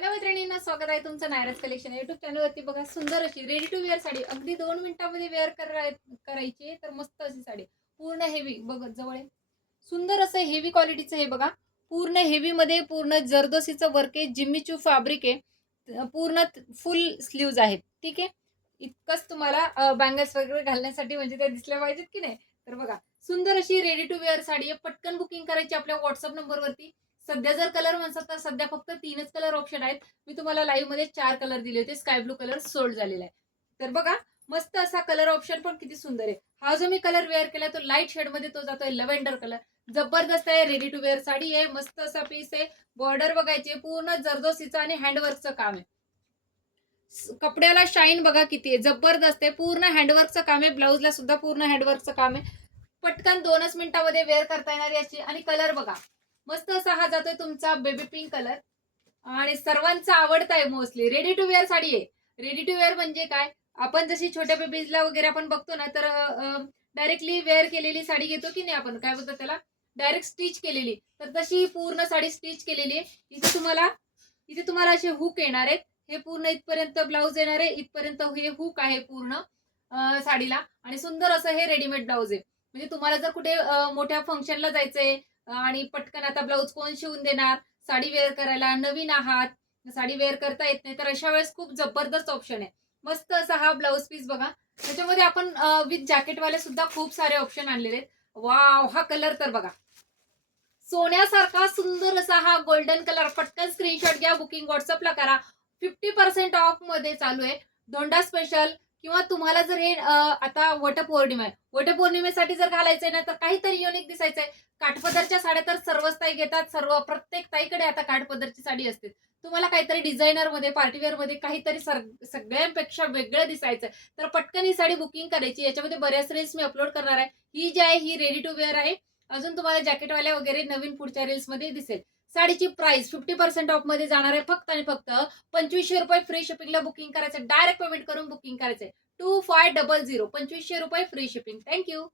Hello मैत्रिणींना, स्वागत आहे तुमचं नायराज कलेक्शन युट्यूब चॅनलवरती. बघा, सुंदर अशी रेडी टू वेअर साडी, अगदी 2 मिनिटांमध्ये वेअर करायची तर मस्त अशी साडी, पूर्ण हेवी. बघ जवळ आहे, सुंदर असं हेवी क्वालिटीचं हे बघा. पूर्ण हेवी मध्ये पूर्ण जरदोसीचं वर्क आहे, जिम्मीचू फॅब्रिक आहे, पूर्ण फुल स्लीव्ज आहेत. ठीक आहे, इतकंच तुम्हाला बँगल्स वगैरे घालण्यासाठी म्हणजे त्या दिसल्या पाहिजेत की नाही. तर बघा, सुंदर अशी रेडी टू वेअर साडी आहे. पटकन बुकिंग करायची आपल्या व्हॉट्सअप नंबरवरती. सध्या जर कलर म्हणतात तर सध्या फक्त 3च कलर ऑप्शन आहेत. मी तुम्हाला लाईव्ह मध्ये 4 कलर दिले होते. स्काय ब्लू कलर सोल्ड झालेला आहे. तर बघा, मस्त असा कलर ऑप्शन पण किती सुंदर आहे. हा जो मी कलर वेअर केला तो लाईट शेड मध्ये तो जातोय लव्हेंडर कलर. जबरदस्त आहे, रेडी टू वेअर साडी आहे. मस्त असा पीस आहे. बॉर्डर बघायची, पूर्ण जरदोसीचं आणि हँडवर्कचं काम आहे. कपड्याला शाईन बघा किती आहे, जबरदस्त आहे. पूर्ण हँडवर्कचं काम आहे. ब्लाऊजला सुद्धा पूर्ण हँडवर्कचं काम आहे. पटकन 2च मिनिटांमध्ये वेअर करता येणारी अशी. आणि कलर बघा, मस्त असा हा जातोय तुमचा बेबी पिंक कलर, आणि सर्वांचा आवडता आहे. Mostly ready to wear sari आहे. रेडी टू वेअर म्हणजे काय, आपण जशी छोट्या बेबीजला वगैरे आपण बघतो ना, तर डायरेक्टली वेअर केलेली साडी घेतो की नाही आपण, काय बोलतो त्याला, डायरेक्ट स्टिच केलेली. तर तशी पूर्ण साडी स्टिच केलेली आहे. इथे तुम्हाला असे हुक येणार आहेत. हे पूर्ण इथपर्यंत ब्लाऊज येणार आहे, इथपर्यंत हे हुक आहे पूर्ण साडीला. आणि सुंदर असं हे रेडीमेड ब्लाऊज आहे. म्हणजे तुम्हाला जर कुठे मोठ्या फंक्शनला जायचंय आणि पटकन आता ब्लाऊज कोण शिवून देणार, साडी वेअर करायला नवीन आहात, साडी वेअर करता येत नाही, तर अशा वेळेस खूप जबरदस्त ऑप्शन आहे. मस्त असा हा ब्लाऊज पीस बघा. त्याच्यामध्ये आपण विथ जॅकेटवाले सुद्धा खूप सारे ऑप्शन आणलेले आहेत. वाव, हा कलर तर बघा, सोन्यासारखा सुंदर असा हा गोल्डन कलर. पटकन स्क्रीनशॉट घ्या, बुकिंग व्हॉट्सअपला करा. 50% ऑफ मध्ये चालू आहे, दोंडा स्पेशल. किंवा तुम्हाला जर हे आता वटपौर्णिमा आहे, वटपौर्णिमेसाठी जर घालायचंय ना, तर काहीतरी युनिक दिसायचंय. काठपदरच्या साड्या तर सर्वच ताई घेतात, प्रत्येक ताईकडे आता काठपदरची साडी असते. तुम्हाला काहीतरी डिझायनर मध्ये, पार्टीवेअर मध्ये काहीतरी सगळ्यांपेक्षा वेगळं दिसायचंय, तर पटकन ही साडी बुकिंग करायची. याच्यामध्ये बऱ्याच रील्स मी अपलोड करणार आहे. ही जी आहे ही रेडी टू वेअर आहे. अजून तुम्हाला जॅकेटवाल्या वगैरे नवीन पुढच्या रील्स मध्ये दिसेल. साडीची प्राइस 50% ऑफ मध्ये जाणार आहे. फक्त आणि फक्त 2500 रुपये फ्री शिपिंगला बुकिंग करायचं. डायरेक्ट पेमेंट करून बुकिंग करायचंय. 2500, 2500 रुपये फ्री शिपिंग. थँक्यू.